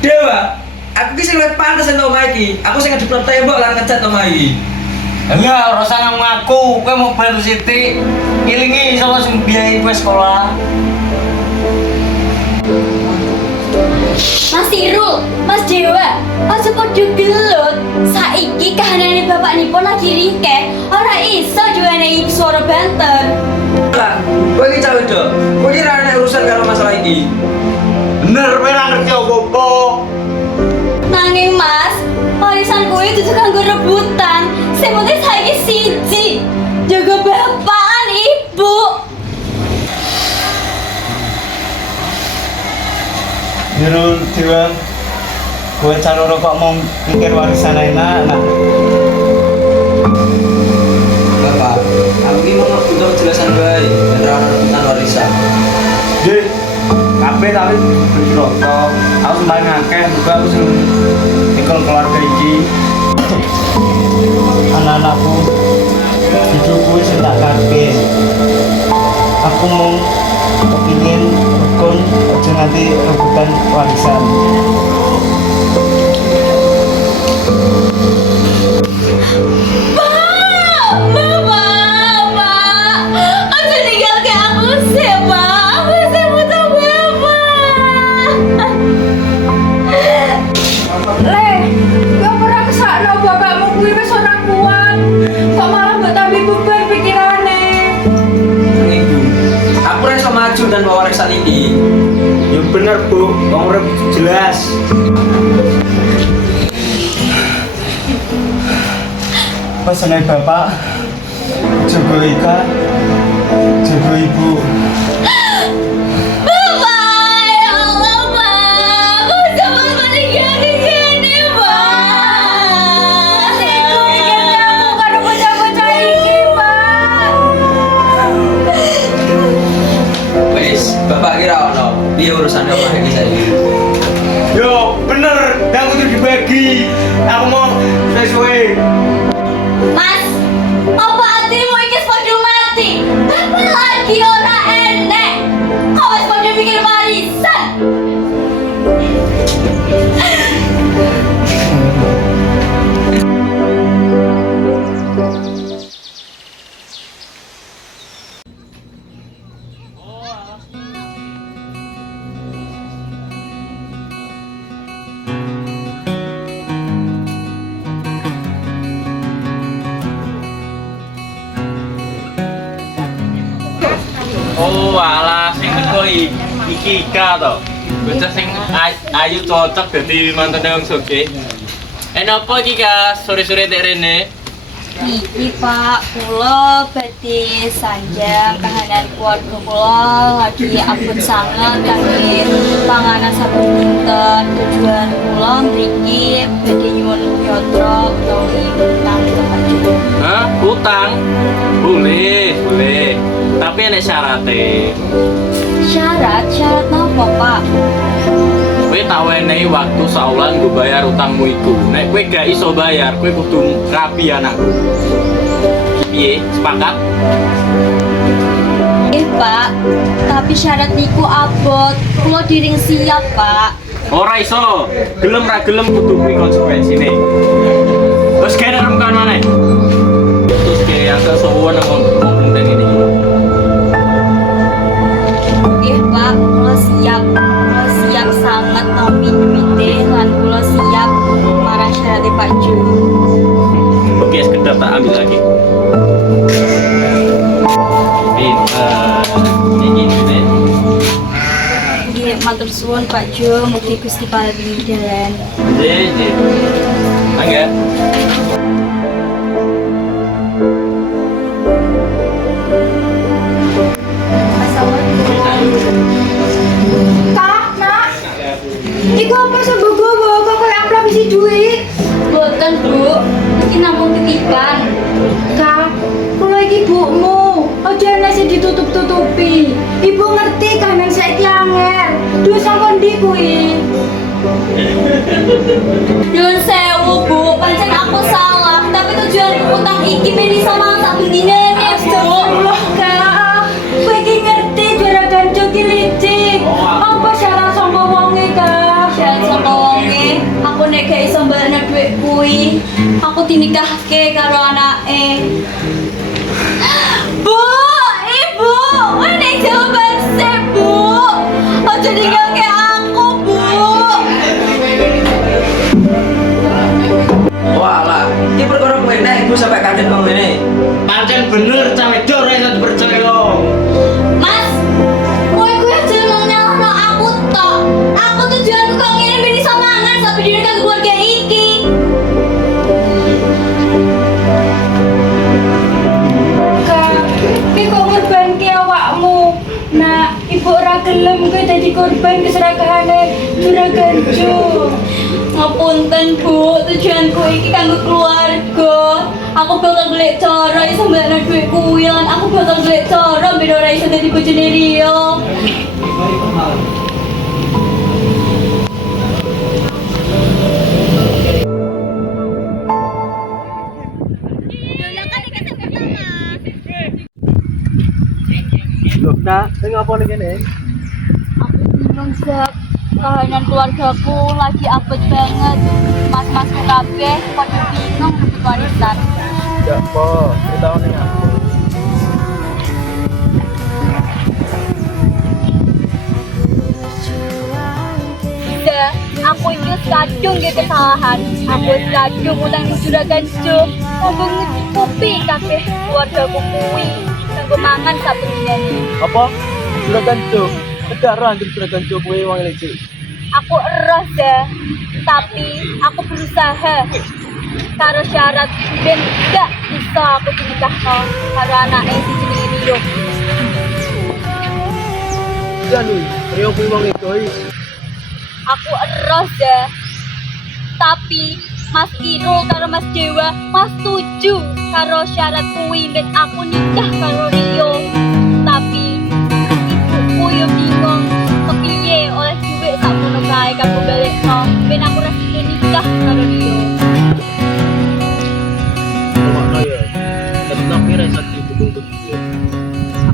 Dewa, aku ki sing luwih pantes entuk omah iki. Aku sing ngedep tembok lan ngecat omah iki. Enggak, ora usah ngaku. Kowe mau bayar Siti. Ilingi sapa sing biayai kowe sekolah. Mas Irul, Mas Dewa, aja padha gelut. Saiki kahanane bapaknipun lagi ringkeh, ora iso diwenehi swara banter. Lah, kowe iki cah wedok. Kowe iki ra ana urusan karo masalah iki. Bener, kowe ora ngerti apa-apa. Nanging Mas, warisan kuwi dudu kanggo rebutan. Sing penting saiki siji, jaga bapakan ibu. Irul Dewa, gue calon kok mau mikir warisan enak. Bapak, aku ki mau butuh kejelasan bae dan ra ono rebutan warisan. Dek, kabeh tapi beli rokok. Aku sembari ngakeh, juga aku sing nikol keluarga iki. Anak-anakku, hidupku sing tak kabeh. Aku mau kepingin rukun aja nanti rebutan warisan. Ibu, aku ra iso maju dan bawa warisan iki. Ya bener bu, wong urip jelas. Pesannya bapak, jaga Ika, jaga ibu. Wis, bapak kira ono. Piye urusan omah iki saiki? Yo bener, yang kudu dibagi. Aku mau sesuai. Mas, apa hatimu iki padha mati? Apa lagi ora enek? Kok wis padha mikir warisan? Oh, alah sing teko iki Ika to. Bocah sing ayu cocok dadi mantune wong sugih. Apa iki Kak? Sore-sore tek rene. Iki Pak, kula badhe sanjang kahanan keluarga kula lagi ampun sanget kangge panganan saben dinten. Tujuan kula mriki badhe nyuwun yatra utawi utang Pak Ju. Hah? Utang? Boleh. Tapi enek syarate. Syarat napa Pak? Kowe tak wenehi waktu saulan nggo bayar utangmu iku. Nek kowe gak iso bayar, kowe kudu rapi anakku. Piye? Sepakat? Pak, tapi syarat niku abot. Kula diring siap, Pak. Ora iso. Gelem ra gelem kudu kuwi konsekuensine. Terus kene rem kanane. Terus kene asal sowan nang penting ini. Pak, kula siap. Kula siap sangat nampi duwite lan kula siap marang syarat Pak Ju. Oke, sekedar tak ambil lagi. Pinter. Ini duitnya. Nggih, matur suwun Pak Ju, mugi Gusti paringi dalan. Nggih. Mangga. Kak, nak, iku apa sebogo-bogo kok amplop isi duit? Boten, Bu. Iki namung titipan. Kak, kula iki bukmu, aja enek sing ditutup-tutupi. Ibu ngerti kan nek saiki angel. Duit saka ndi kuwi? Nyuwun sewu, Bu. Pancen aku salah, tapi tujuan utang iki ben iso masak bendinane, Bu. Astagfirullah, Kak. Kowe iki ngerti juragan joki licik. Apa syarat sangka wonge, Kak? Syarat saka wong dinikahke karo anake. Bu, ibu, ini jawaban sih bu. Aja ninggalke aku bu. Walah, ini perkara kowe nek ibu sampai kaget bang ini. Pancen bener cawe dor ora iso dipercaya. Mas, kowe aja mau nyalahno aku tok. Aku tujuanku kok ngene ben iso mangan sampe dina kanggo keluarga iki. Kak, ki kok ngorbanke awakmu. Nah, ibu ora gelem kowe dadi korban keserakahane juragan Jo. Ngapunten bu, tujuanku iki kanggo keluarga. Aku bakal golek cara iso mbalekno dhuwit kuyon. Aku bakal golek cara ben ora iso dadi bojone Rio. Loh, Nak, sing apa ning kene? Aku bingung Zak, kahanan keluargaku lagi abot banget. Mas-masku kabeh pada bingung rebut warisan. Ya apa, cerita ning aku. Iya, aku iki kadung ge kesalahan. Aku kadung utang ning juragan Jo. Ngomong ngecukupi kabeh keluargaku kuwi kanggo mangan saben dinane. Apa? Juragan Jo. Negara anjir juragan Jo kuwi wong lecek. Aku eroh ya, tapi aku berusaha karo syarat ben gak bisa aku dinikahno karo anake si jenenge Rio. Jan Rio kuwi wong egois. Aku eroh ya, tapi Mas Irul karo Mas Dewa Mas setuju karo syarat kuwi ben aku nikah karo Rio. Tapi ibuku yo bingung kepiye oleh duit sakmono kae kanggo balekno ben aku ra sido nikah karo Rio. Ngono ya. Tapi tak kira iso didukung duit.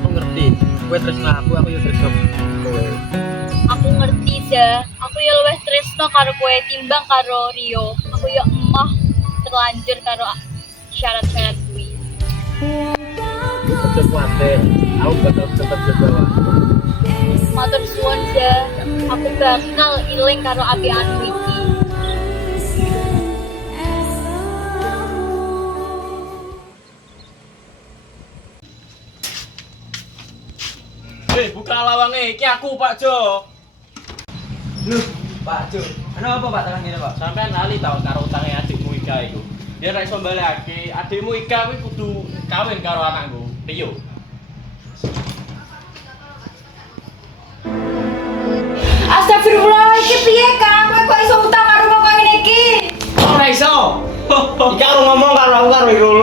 Aku ngerti. Kowe tresno aku yo tresno kowe. Aku ngerti ya, aku ya luwih tresno karo kowe timbang karo Rio. Aku ya emah terlanjur karo syarat-syarat kuwi. Ojo kuwatir. Aku bakal cepet jaga waktu. Matur suwun ya, aku bakal iling karo abeanmu iki. Buka lawange, iki aku Pak Jo. Loh, Pak Jo. Kenapa Pak tekan ngene, Pak? Sampeyan lali tau karo utange adikmu Ika iku. Dia ra iso balekake, adikmu Ika kuwi kudu kawin karo anakku, Rio. Astagfirullah, iki piye Kang? Kowe kok iso utang karo wong kaya iki? Ora iso. Iki aku ngomong karo aku karo Irul.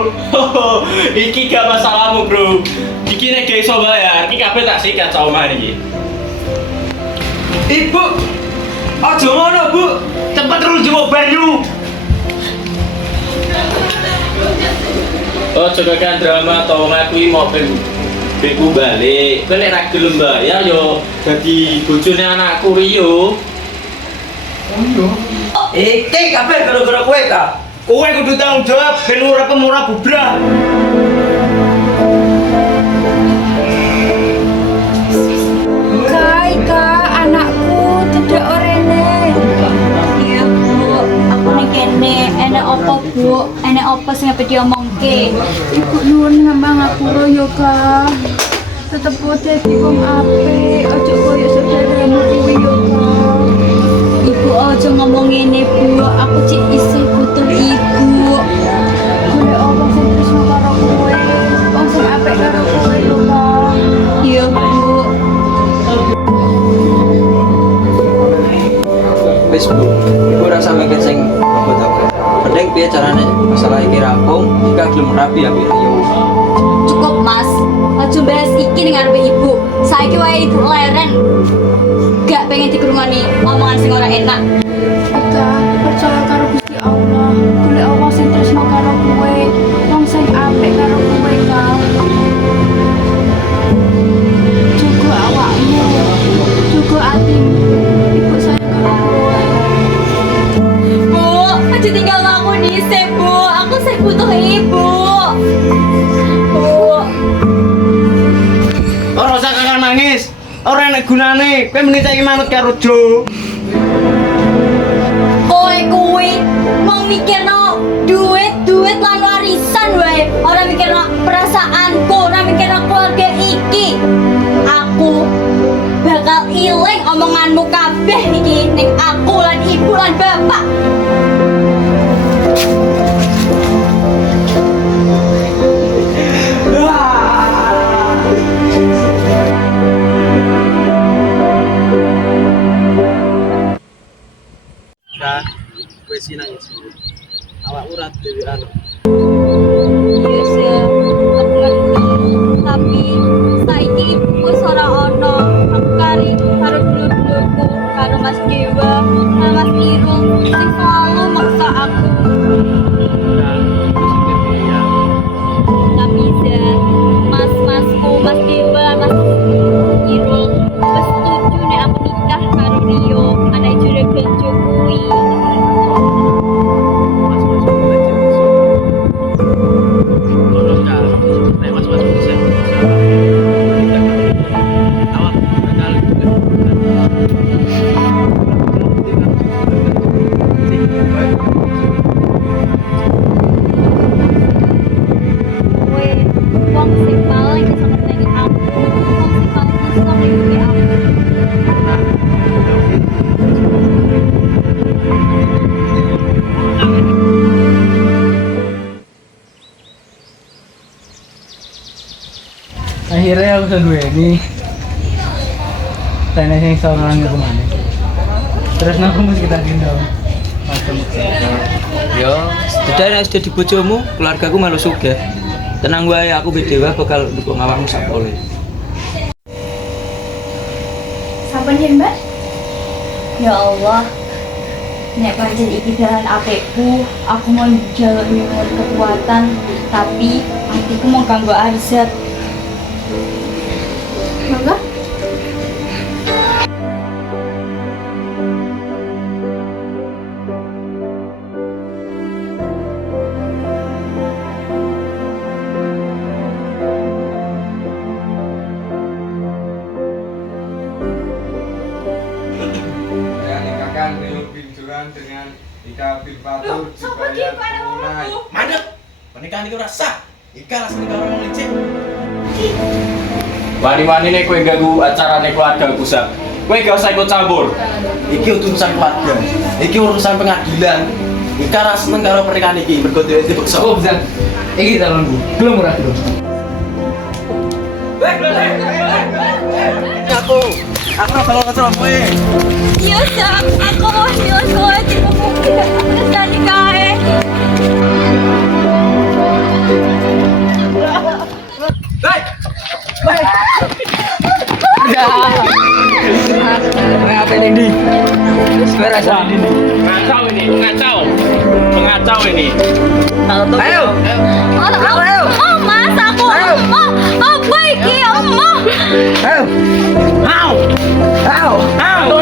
Iki gak masalahmu, Bro. Iki nek gak iso bayar, iki kabeh tak sikat sak omah iki. Ibu, aja ngono, Bu. Cepet terus jupuk banyu. Oh, coba kan drama tau ngakui mau beku balik. Kowe nek ra gelem bayar yo dadi bojone anakku Rio. Iki kabeh gara-gara kowe, Kak. Kowe kudu tanggung jawab ben ora pemurah bubrah. Kak, anakku tidak orene. Iya bu, aku ning kene enek opo bu? Enek opo sing ape diomongke? Ibu nuwun ngambang ngapura ya, Kak. Tetep dadi wong apik, aja koyo saudaramu kuwi ya, Kak. Ibu aja ngomong ngene bu, aku cik isih butuh ibu. Golek apa sing tresno karo kowe, wong sing apik karo kowe lho, Kak. Iya bu. Wis, Bu. Ibu rasa mikir sing abot-abot. Penting piye carane masalah iki rampung, jika gelem rapi ya Rio. Cukup mas, aja bahas iki ning ngarepe ibu. Saiki wae ibu leren. Gak pengen dikrungoni omongan sing ora enak. Kak, percaya karo Gusti Allah. Golek wong sing tresno karo kowe, wong sing apik karo kowe, Kak. Jaga awakmu, jaga atimu. Ibu sayang karo kowe. Bu, aja tinggal aku dhisik bu. Aku sing gunane. Kowe meni saiki manut karo Jo. Kowe kuwi mau mikirno duit lan warisan wae. Ora mikirno perasaanku, ora mikirno keluarga iki. Aku bakal ilang omonganmu kabeh iki ning aku lan ibu lan bapak. Kowe sinangis. Awakmu ora duwe anu. Iya sih, aku ngerti. Tapi saiki ibuku ora ono. Aku karo dulur-dulurku, karo Mas Dewa, karo Mas Irung, sing selalu maksa aku. Tapi mas-masku, Mas Dewa, Mas Irung, wis setuju nek aku nikah karo Rio, anak juragan Jo kuwi. Kowe wong sing paling bisa ngerteni aku, wong sing paling bisa ngerti aku. Akhirnya aku duwe ini. Tanya sing iso nang kemana. Terus nang kamu sekitar gendong. Macam Yo, setidaknya nek di bojomu, keluargaku malu sugih. Tenang wae, aku Dewa bakal dukung awakmu sak pole. Saben yen, Mbak? Ya Allah, nek pancen iki dalan apikku, aku mau njaluk nyuwun kekuatan, tapi hatiku mau kanggo arzat. Mangga? Saya nikahkan Rio Binjuran dengan Ika Bilpatur dibayar tunai. Mandek. Pernikahan itu rasa. Ika langsung nikah orang licik. Wani-wani nih kowe ganggu acarane keluarga aku sak. Kowe gak usah ikut campur. Iki urusan keluarga. Iki urusan pengadilan. Ika ra seneng karo pernikahan iki, mergo dhewe dipaksa. Oh, bisa. Iki calonku. Belum ora belum. Aku bakal ngecel kowe. Iya, Sak, aku mau nyuwun dipukul. Aku wis tadi kae. Apa ini di? Suara Wah, ngacau ini, mengacau ini. Ayo. Oh, Mas, aku mau. Apa iki, Omah? Ayo. Ayo.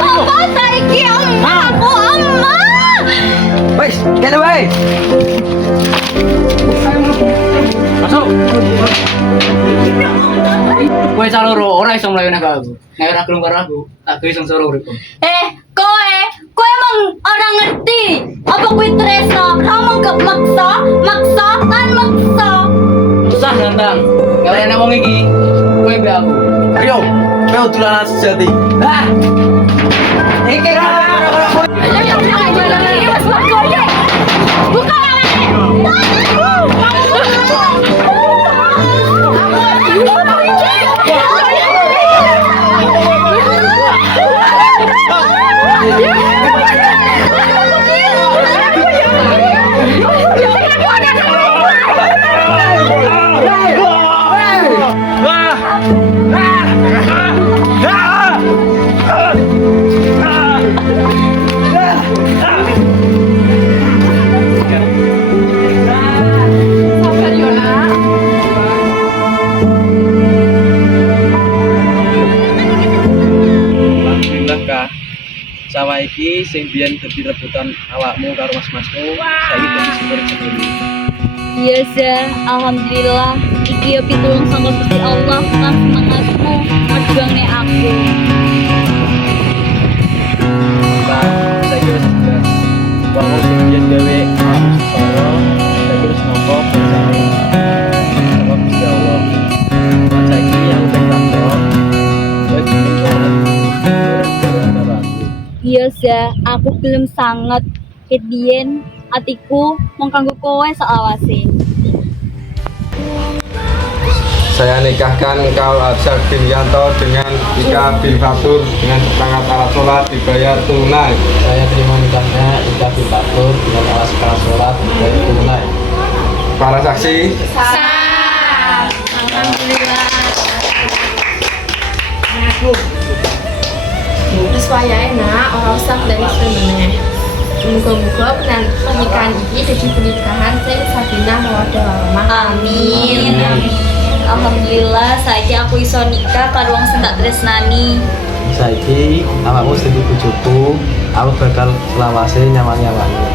Apa saiki, Omah? Aku Omah. Wes, get away. Masuk. Kowe caloro ora iso mlayu nang aku. Nek ora gelem karo aku, tak gawe sengsara uripku. Kowe emang orang ngerti apa kuwi tresno? Kamu gak maksa kan maksa. Susah nantang. Kalau enak wong iki, kowe mbek aku. Ayo, kau tulanan sejati. Ah. Iki Buka sawah iki sing biyen dadi rebutan awakmu karo mas-masmu saiki dadi sumber rezeki. Iya, Zah, alhamdulillah. Iki yo pitulung saka Gusti Allah lan semangatmu merjuangne aku. Reza, aku belum sanget kedien atiku mong kanggo kowe selawase. Saya nikahkan engkau Arsyad bin Yanto dengan Ika bin Fatur dengan seperangkat alat sholat dibayar tunai. Saya terima nikahnya Ika bin Fatur dengan alas kelas sholat dibayar tunai. Para saksi, Alhamdulillah. Terus wayahe nak ora usah dari sebenarnya. Muga-muga pernikahan ini jadi pernikahan sing sakinah mawaddah warahmah. Amin. Alhamdulillah saiki aku iso nikah karo wong sing tak tresnani. Saiki awakmu sedih bojoku, aku bakal selawase nyaman-nyamane.